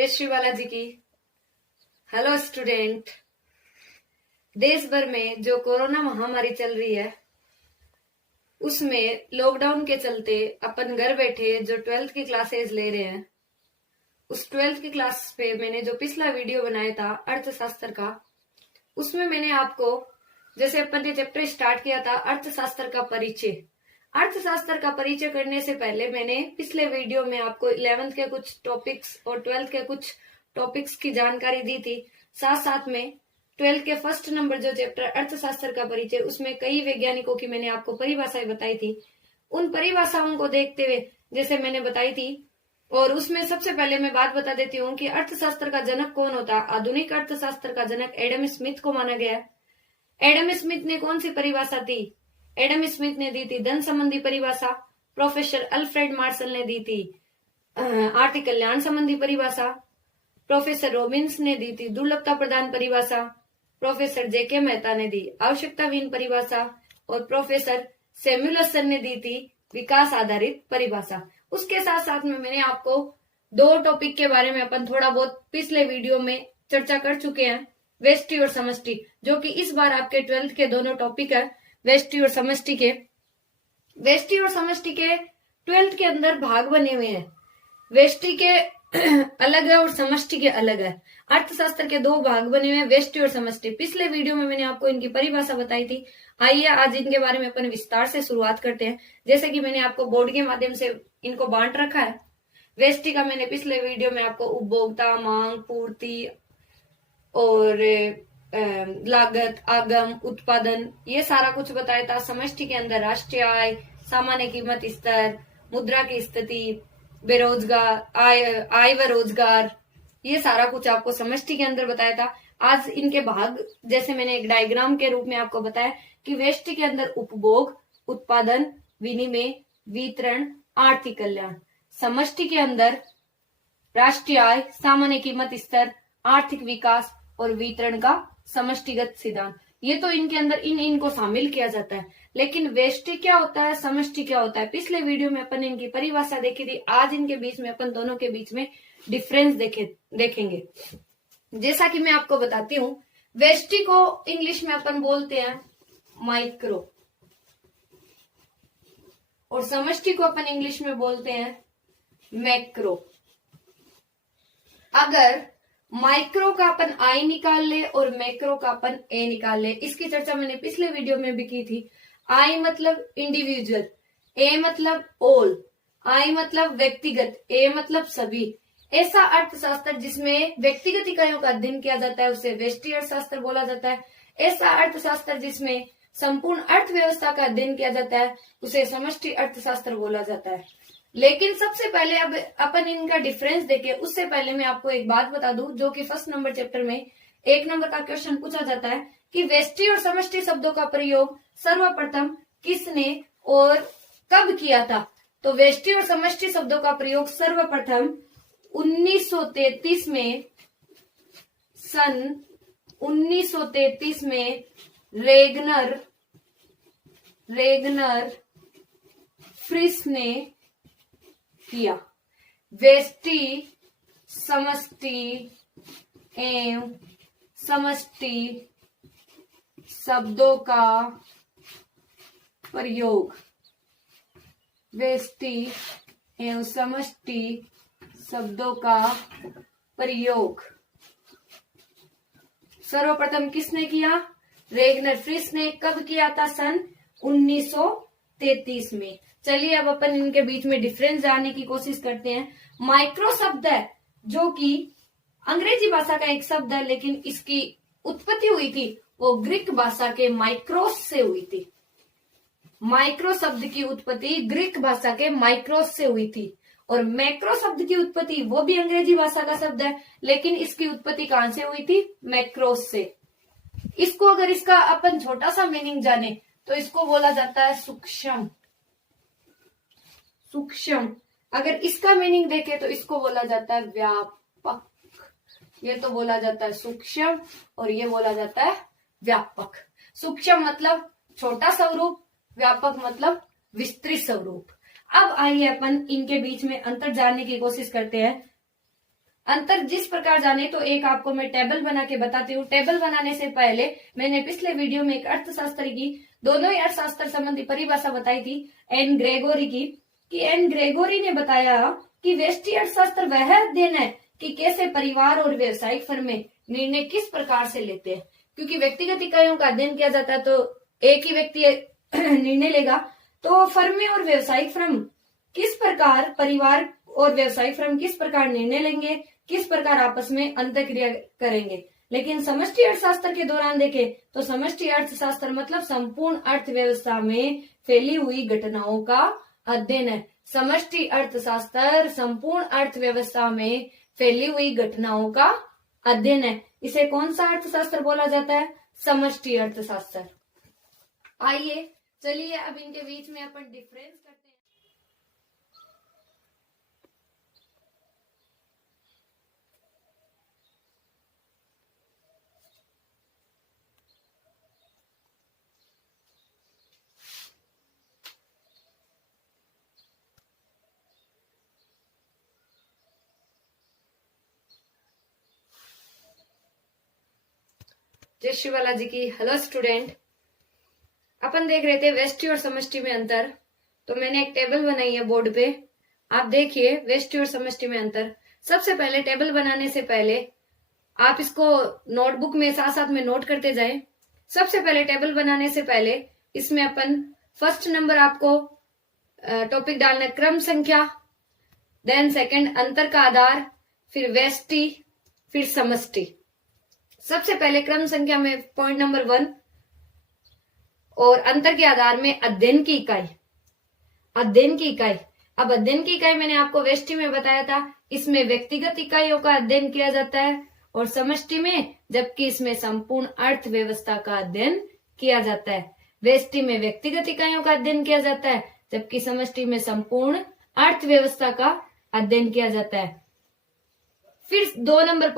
जय श्री बालाजी की। Hello student, देश भर में जो कोरोना महामारी चल रही है उसमें लॉकडाउन के चलते अपन घर बैठे जो 12th की क्लासेस ले रहे हैं, उस 12th की क्लास पे मैंने जो पिछला वीडियो बनाया था अर्थशास्त्र का, उसमें मैंने आपको जैसे अपन ने चैप्टर स्टार्ट किया था अर्थशास्त्र का परिचय। अर्थशास्त्र का परिचय करने से पहले मैंने पिछले वीडियो में आपको 11th के कुछ टॉपिक्स और 12th के कुछ टॉपिक्स की जानकारी दी थी। साथ साथ में 12th के फर्स्ट नंबर जो चैप्टर अर्थशास्त्र का परिचय, उसमें कई वैज्ञानिकों की मैंने आपको परिभाषाएं बताई थी। उन परिभाषाओं को देखते हुए जैसे मैंने बताई थी, और उसमें सबसे पहले मैं बात बता देती हूँ कि अर्थशास्त्र का जनक कौन होता है। आधुनिक अर्थशास्त्र का जनक एडम स्मिथ को माना गया है। एडम स्मिथ ने कौन सी परिभाषा दी? एडम स्मिथ ने दी थी धन संबंधी परिभाषा। प्रोफेसर अल्फ्रेड मार्शल ने दी थी आर्थिक कल्याण संबंधी परिभाषा। प्रोफेसर रॉबिन्स ने दी थी दुर्लभता प्रदान परिभाषा। प्रोफेसर जेके मेहता ने दी आवश्यकताहीन परिभाषा, और प्रोफेसर सैमुएल्सन ने दी थी विकास आधारित परिभाषा। उसके साथ साथ में मैंने आपको दो टॉपिक के बारे में अपन थोड़ा बहुत पिछले वीडियो में चर्चा कर चुके हैं, व्यष्टि और समष्टि, जो कि इस बार आपके 12th के दोनों टॉपिक है, व्यष्टि और समष्टि के। व्यष्टि और समष्टि के 12th के अंदर भाग बने हुए हैं। व्यष्टि के अलग है और समष्टि के अलग है। अर्थशास्त्र के दो भाग बने हुए हैं, व्यष्टि और समष्टि। पिछले वीडियो में मैंने आपको इनकी परिभाषा बताई थी। आइए आज इनके बारे में अपन विस्तार से शुरुआत करते हैं। जैसे कि मैंने आपको बोर्ड के माध्यम से इनको बांट रखा है। व्यष्टि का मैंने पिछले वीडियो में आपको उपभोक्ता, मांग, पूर्ति और लागत, आगम, उत्पादन, ये सारा कुछ बताया था। समष्टि के अंदर राष्ट्रीय आय, सामान्य कीमत स्तर, मुद्रा की स्थिति, बेरोजगार, आय व रोजगार, ये सारा कुछ आपको समष्टि के अंदर बताया था। आज इनके भाग जैसे मैंने एक डायग्राम के रूप में आपको बताया कि व्यष्टि के अंदर उपभोग, उत्पादन, विनिमय, वितरण, आर्थिक कल्याण। समष्टि के अंदर राष्ट्रीय आय, सामान्य कीमत स्तर, आर्थिक विकास और वितरण का समष्टिगत सिद्धांत, ये तो इनके अंदर इनको शामिल किया जाता है। लेकिन व्यष्टि क्या होता है, समष्टि क्या होता है, पिछले वीडियो में अपन इनकी परिभाषा देखी थी। आज इनके बीच में अपन दोनों के बीच में डिफरेंस देखेंगे। जैसा कि मैं आपको बताती हूँ, व्यष्टि को इंग्लिश में अपन बोलते हैं माइक्रो, और समष्टि को अपन इंग्लिश में बोलते हैं मैक्रो। अगर माइक्रो का अपन आई निकाल ले और मैक्रो का अपन ए निकाल ले, इसकी चर्चा मैंने पिछले वीडियो में भी की थी। आई मतलब इंडिविजुअल, ए मतलब ऑल, आई मतलब व्यक्तिगत, ए मतलब सभी। ऐसा अर्थशास्त्र जिसमें व्यक्तिगत इकाइयों का अध्ययन किया जाता है उसे व्यष्टि अर्थशास्त्र बोला जाता है। ऐसा अर्थशास्त्र जिसमें संपूर्ण अर्थव्यवस्था का अध्ययन किया जाता है उसे समष्टि अर्थशास्त्र बोला जाता है। लेकिन सबसे पहले अब अपन इनका डिफरेंस देखें, उससे पहले मैं आपको एक बात बता दूं, जो कि फर्स्ट नंबर चैप्टर में 1 नंबर का क्वेश्चन पूछा जाता है कि व्यष्टि और समष्टि शब्दों का प्रयोग सर्वप्रथम किसने और कब किया था। तो व्यष्टि और समष्टि शब्दों का प्रयोग सर्वप्रथम 1933 में, सन 1933 में रेगनर फ्रिस ने किया। व्यष्टि, समष्टि एवं समष्टि शब्दों का प्रयोग, व्यष्टि एवं समष्टि शब्दों का प्रयोग सर्वप्रथम किसने किया? रेगनर फ्रिस ने। कब किया था? सन 1933 में। चलिए अब अपन इनके बीच में डिफरेंस जानने की कोशिश करते हैं। माइक्रो शब्द है जो कि अंग्रेजी भाषा का एक शब्द है, लेकिन इसकी उत्पत्ति हुई थी वो ग्रीक भाषा के माइक्रोस से हुई थी। माइक्रो शब्द की उत्पत्ति ग्रीक भाषा के माइक्रोस से हुई थी। और मैक्रो शब्द की उत्पत्ति वो भी अंग्रेजी भाषा का शब्द है, लेकिन इसकी उत्पत्ति कहां से हुई थी? मैक्रोस से। इसको अगर इसका अपन छोटा सा मीनिंग जाने तो इसको बोला जाता है सूक्ष्म। अगर इसका मीनिंग देखे तो इसको बोला जाता है व्यापक। ये तो बोला जाता है सूक्ष्म और ये बोला जाता है व्यापक। सूक्ष्म मतलब छोटा स्वरूप, व्यापक मतलब विस्तृत स्वरूप। अब आइए अपन इनके बीच में अंतर जानने की कोशिश करते हैं। अंतर जिस प्रकार जाने तो एक आपको मैं टेबल बना के बताती हूँ। टेबल बनाने से पहले मैंने पिछले वीडियो में एक अर्थशास्त्र की, दोनों ही अर्थशास्त्र संबंधी परिभाषा बताई थी एन ग्रेगोरी की, कि एन ग्रेगोरी ने बताया कि व्यष्टि अर्थशास्त्र वह अध्ययन है कि कैसे परिवार और व्यवसायिक फर्में निर्णय किस प्रकार से लेते हैं। क्योंकि व्यक्तिगत इकाइयों का अध्ययन किया जाता है तो एक ही व्यक्ति निर्णय लेगा, तो फर्में और व्यवसायिक फर्म किस प्रकार, परिवार और व्यवसायिक फर्म किस प्रकार निर्णय लेंगे, किस प्रकार आपस में अंतःक्रिया करेंगे। लेकिन समष्टि अर्थशास्त्र के दौरान देखें तो समष्टि अर्थशास्त्र मतलब संपूर्ण अर्थव्यवस्था में फैली हुई घटनाओं का अध्ययन है। समष्टि अर्थशास्त्र संपूर्ण अर्थव्यवस्था में फैली हुई घटनाओं का अध्ययन है। इसे कौन सा अर्थशास्त्र बोला जाता है? समष्टि अर्थशास्त्र। आइए चलिए अब इनके बीच में अपन डिफरेंस करते हैं। जय श्री बालाजी की। हेलो स्टूडेंट, अपन देख रहे थे व्यष्टि और समष्टि में अंतर। तो मैंने एक टेबल बनाई है बोर्ड पे, आप देखिए व्यष्टि और समष्टि में अंतर। सबसे पहले टेबल बनाने से पहले आप इसको नोटबुक में साथ साथ में नोट करते जाएं। सबसे पहले टेबल बनाने से पहले इसमें अपन फर्स्ट नंबर आपको टॉपिक डालना है क्रम संख्या, देन सेकंड अंतर का आधार, फिर व्यष्टि, फिर समष्टि। सबसे पहले क्रम संख्या में पॉइंट नंबर 1 और अंतर के आधार में अध्ययन की इकाई। अध्ययन की इकाई, अब अध्ययन की इकाई मैंने आपको व्यष्टि में बताया था, इसमें व्यक्तिगत इकाइयों का अध्ययन किया जाता है, और समष्टि में जबकि इसमें संपूर्ण अर्थव्यवस्था का अध्ययन किया जाता है। व्यष्टि में व्यक्तिगत इकाइयों का अध्ययन किया जाता है, जबकि समष्टि में संपूर्ण अर्थव्यवस्था का अध्ययन किया जाता है। फिर 2 नंबर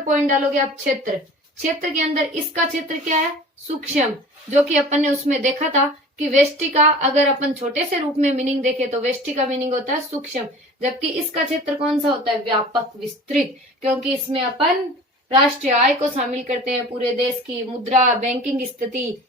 पॉइंट डालोगे आप क्षेत्र। क्षेत्र के अंदर इसका क्षेत्र क्या है? सूक्ष्म, जो कि अपन ने उसमें देखा था कि व्यष्टि का अगर अपन छोटे से रूप में मीनिंग देखें तो व्यष्टि का मीनिंग होता है सूक्ष्म, जबकि इसका क्षेत्र कौन सा होता है? व्यापक, विस्तृत, क्योंकि इसमें अपन राष्ट्रीय आय को शामिल करते हैं, पूरे देश की मुद्रा, बैंकिंग स्थिति,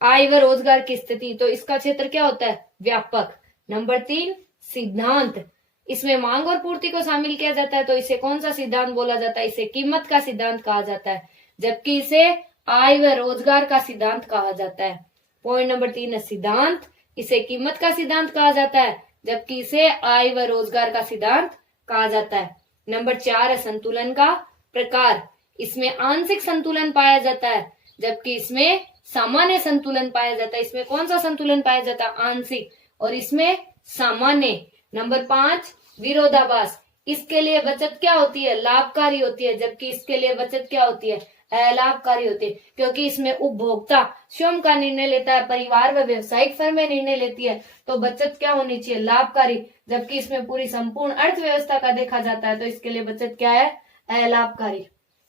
आय व रोजगार की स्थिति। तो इसका क्षेत्र क्या होता है? व्यापक। नंबर 3 सिद्धांत, इसमें मांग और पूर्ति को शामिल किया जाता है, तो इसे कौन सा सिद्धांत बोला जाता है? इसे कीमत का सिद्धांत कहा जाता है, जबकि इसे आय व रोजगार का सिद्धांत कहा जाता है। पॉइंट नंबर 3 है सिद्धांत, इसे कीमत का सिद्धांत कहा जाता है, जबकि इसे आय व रोजगार का सिद्धांत कहा जाता है। नंबर 4 है संतुलन का प्रकार, इसमें आंशिक संतुलन पाया जाता है, जबकि इसमें सामान्य संतुलन पाया जाता है। इसमें कौन सा संतुलन पाया जाता है? आंशिक, और इसमें सामान्य। नंबर 5 विरोधाभास, इसके लिए बचत क्या होती है? लाभकारी होती है, जबकि इसके लिए बचत क्या होती है? अलाभकारी होती है, क्योंकि इसमें उपभोक्ता स्वयं का निर्णय लेता है, परिवार व व्यवसायिक फर्में निर्णय लेती है, तो बचत क्या होनी चाहिए? लाभकारी, जबकि इसमें पूरी संपूर्ण अर्थव्यवस्था का देखा जाता है, तो इसके लिए बचत क्या है? अलाभकारी।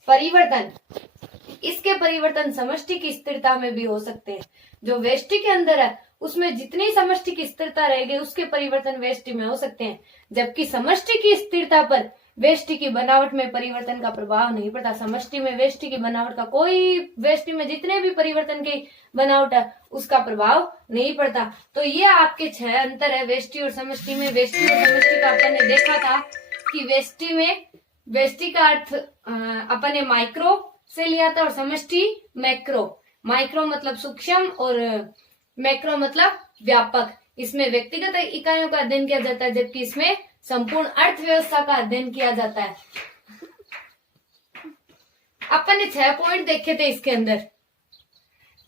परिवर्तन, इसके परिवर्तन समष्टि की स्थिरता में भी हो सकते हैं। जो व्यष्टि के अंदर है उसमें जितनी समष्टि की स्थिरता रहेगी उसके परिवर्तन व्यष्टि में हो सकते हैं, जबकि समष्टि की स्थिरता पर व्यष्टि की बनावट में परिवर्तन का प्रभाव नहीं पड़ता। समष्टि में व्यष्टि की बनावट का कोई, व्यष्टि में जितने भी परिवर्तन की बनावट है उसका प्रभाव नहीं पड़ता। तो ये आपके 6 अंतर है व्यष्टि और समष्टि में। व्यष्टि और समष्टि का अपन ने देखा था कि व्यष्टि में, व्यष्टि का अर्थ अपन ने माइक्रो से लिया था और समष्टि मैक्रो। माइक्रो मतलब सूक्ष्म और मैक्रो मतलब व्यापक। इसमें व्यक्तिगत इकाइयों का अध्ययन किया जाता है, जबकि इसमें संपूर्ण अर्थव्यवस्था का अध्ययन किया जाता है। अपन ने 6 पॉइंट देखे थे इसके अंदर,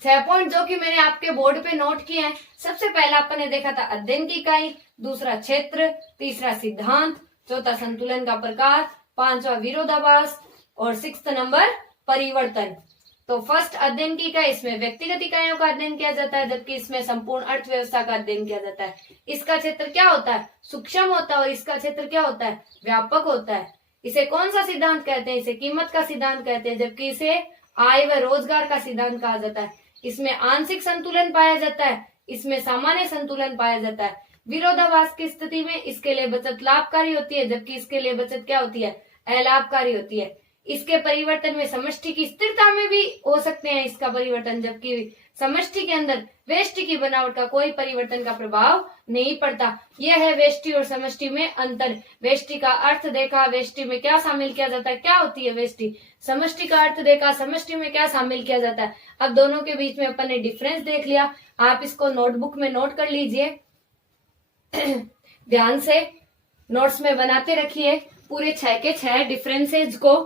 6 पॉइंट जो कि मैंने आपके बोर्ड पे नोट किए हैं। सबसे पहला अपन ने देखा था अध्ययन की इकाई, दूसरा क्षेत्र, तीसरा सिद्धांत, चौथा संतुलन का प्रकार, 5वां विरोधाभास और 6th नंबर परिवर्तन। तो फर्स्ट अध्ययन की इकाई, इसमें व्यक्तिगत इकाइयों का अध्ययन किया जाता है, जबकि इसमें संपूर्ण अर्थव्यवस्था का अध्ययन किया जाता है। इसका क्षेत्र क्या होता है? सूक्ष्म होता है, और इसका क्षेत्र क्या होता है? व्यापक होता है। इसे कौन सा सिद्धांत कहते हैं? इसे कीमत का सिद्धांत कहते हैं, जबकि इसे आय व रोजगार का सिद्धांत कहा जाता है। इसमें आंशिक संतुलन पाया जाता है, इसमें सामान्य संतुलन पाया जाता है। विरोधाभास की स्थिति में इसके लिए बचत लाभकारी होती है, जबकि इसके लिए बचत क्या होती है? अलाभकारी होती है। इसके परिवर्तन में समष्टि की स्थिरता में भी हो सकते हैं इसका परिवर्तन, जबकि समष्टि के अंदर वेष्टि की बनावट का कोई परिवर्तन का प्रभाव नहीं पड़ता। यह है वेष्टि और समष्टि में अंतर। वेष्टि का अर्थ देखा, वेष्टि में क्या शामिल किया जाता है, क्या होती है वेष्टि। समष्टि का अर्थ देखा, समष्टि में क्या शामिल किया जाता है। अब दोनों के बीच में अपन ने डिफरेंस देख लिया। आप इसको नोटबुक में नोट कर लीजिए, ध्यान से नोट्स में बनाते रखिए पूरे 6 के 6 डिफरेंसेज को।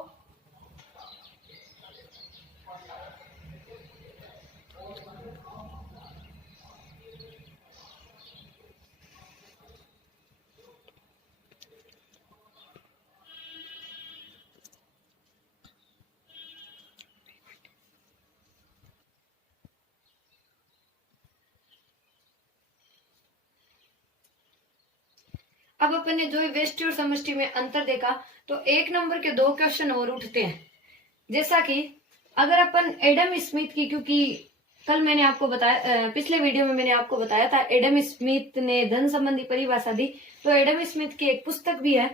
अब अपन ने जो वेष्टि और समष्टि में अंतर देखा, तो 1 नंबर के 2 क्वेश्चन और उठते हैं। जैसा कि अगर अपन एडम स्मिथ की, क्योंकि कल मैंने आपको बताया, पिछले वीडियो में मैंने आपको बताया था एडम स्मिथ ने धन संबंधी परिभाषा दी, तो एडम स्मिथ की एक पुस्तक भी है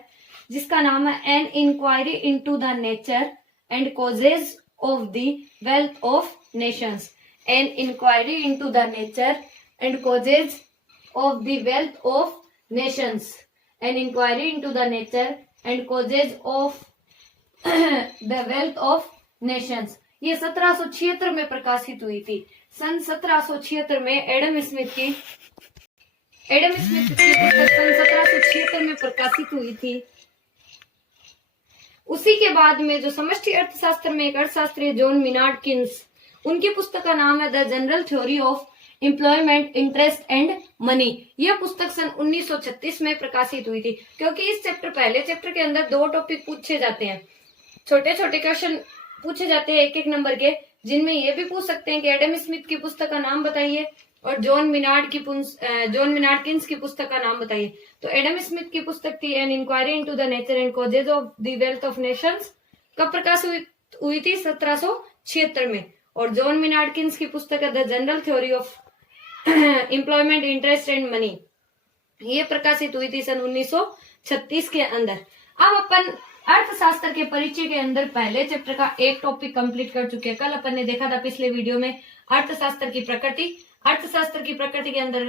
जिसका नाम है an inquiry into the nature and causes of the wealth of nations. An inquiry into the nature and causes of the wealth of nations. An inquiry into the nature and causes of the wealth of nations। ये 1776 में प्रकाशित हुई थी। सन 1776 में Adam Smith की पुस्तक सन 1776 में प्रकाशित हुई थी। उसी के बाद में जो समष्टि अर्थशास्त्र में एक अर्थशास्त्री जॉन मिनार्ड किन्स, उनकी पुस्तक का नाम है the general theory of employment, interest and money. यह पुस्तक सन 1936 में प्रकाशित हुई थी। क्योंकि इस पहले चैप्टर के अंदर 2 टॉपिक पूछे जाते हैं, छोटे छोटे क्वेश्चन पूछे जाते हैं 1-1 नंबर के, जिनमें ये भी पूछ सकते हैं कि एडम स्मिथ की पुस्तक का नाम बताइए और जॉन मिनार्ड किन्स की पुस्तक का नाम बताइए। तो एडम स्मिथ की पुस्तक थी an inquiry into the nature and causes of the wealth of nations. कब प्रकाशित हुई थी? 1776 में। और जॉन मिनार्ड किन्स की पुस्तक है the general theory of employment, interest and money. ये प्रकाशित हुई थी सन 1936 के अंदर। अब अपन अर्थशास्त्र के परिचय के अंदर पहले चैप्टर का एक टॉपिक कंप्लीट कर चुके हैं। कल अपन ने देखा था पिछले वीडियो में अर्थशास्त्र की प्रकृति। अर्थशास्त्र की प्रकृति के अंदर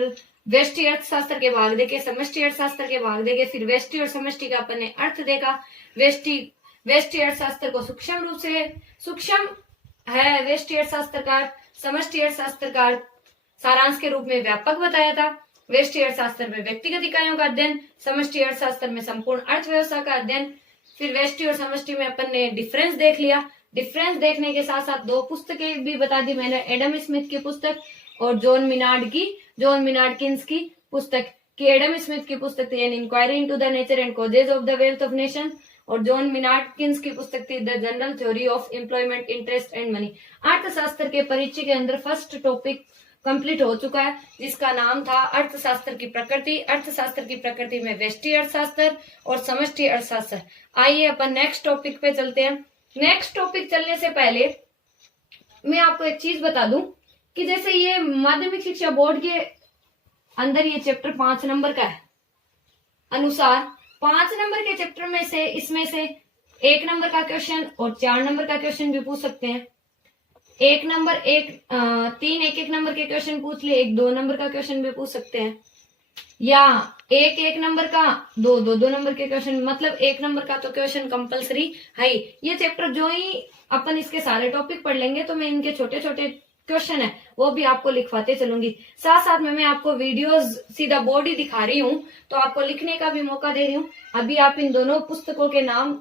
व्यष्टि अर्थशास्त्र के भाग देखे, समष्टि अर्थशास्त्र के भाग देखे, फिर व्यष्टि और समष्टि का अपन ने अर्थ देखा। व्यष्टि अर्थशास्त्र को सूक्ष्म है व्यष्टि अर्थशास्त्र का, समष्टि अर्थशास्त्र का सारांश के रूप में व्यापक बताया था। व्यष्टि अर्थशास्त्र में व्यक्तिगत इकाइयों का अध्ययन, समष्टि अर्थशास्त्र में संपूर्ण अर्थव्यवस्था का अध्ययन। फिर व्यष्टि और समष्टि में अपन ने डिफरेंस देख लिया। डिफरेंस देखने के साथ साथ 2 पुस्तकें भी बता दी मैंने, एडम स्मिथ की पुस्तक और जॉन मिनार्ड किन्स की पुस्तक। कि एडम स्मिथ की पुस्तक थी an inquiry into the nature and causes of the wealth of nation, और जॉन मिनार्ड किन्स की पुस्तक थी the general theory of employment, interest and money. अर्थशास्त्र के परिचय के अंदर फर्स्ट टॉपिक कंप्लीट हो चुका है, जिसका नाम था अर्थशास्त्र की प्रकृति। अर्थशास्त्र की प्रकृति में व्यष्टि अर्थशास्त्र और समष्टि अर्थशास्त्र। आइए अपन नेक्स्ट टॉपिक पे चलते हैं। नेक्स्ट टॉपिक चलने से पहले मैं आपको एक चीज बता दूं कि जैसे ये माध्यमिक शिक्षा बोर्ड के अंदर ये चैप्टर 5 नंबर का है, अनुसार 5 नंबर के चैप्टर में से इसमें से 1 नंबर का क्वेश्चन और 4 नंबर का क्वेश्चन भी पूछ सकते हैं। 1 नंबर 1 नंबर के क्वेश्चन पूछ लिए, 1 2 नंबर का क्वेश्चन भी पूछ सकते हैं, या 1 नंबर का 2 नंबर के क्वेश्चन। मतलब 1 नंबर का तो क्वेश्चन कंपलसरी है। ये चैप्टर जो ही अपन इसके सारे टॉपिक पढ़ लेंगे तो मैं इनके छोटे छोटे क्वेश्चन है वो भी आपको लिखवाते चलूंगी। साथ साथ में मैं आपको वीडियोस सीधा बोर्ड ही दिखा रही हूँ, तो आपको लिखने का भी मौका दे रही हूँ। अभी आप इन दोनों पुस्तकों के नाम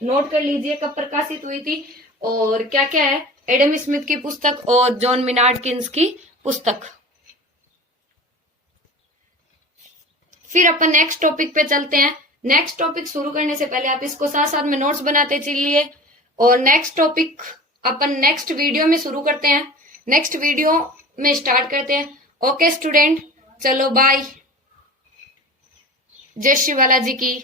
नोट कर लीजिए, कब प्रकाशित हुई थी और क्या क्या है। एडम स्मिथ की पुस्तक और जॉन मिनार्ड किन्स की पुस्तक। फिर अपन नेक्स्ट टॉपिक पे चलते हैं। नेक्स्ट टॉपिक शुरू करने से पहले आप इसको साथ साथ में नोट्स बनाते चलिए, और नेक्स्ट टॉपिक अपन नेक्स्ट वीडियो में शुरू करते हैं, नेक्स्ट वीडियो में स्टार्ट करते हैं। ओके स्टूडेंट, चलो बाय। जय श्री बालाजी की।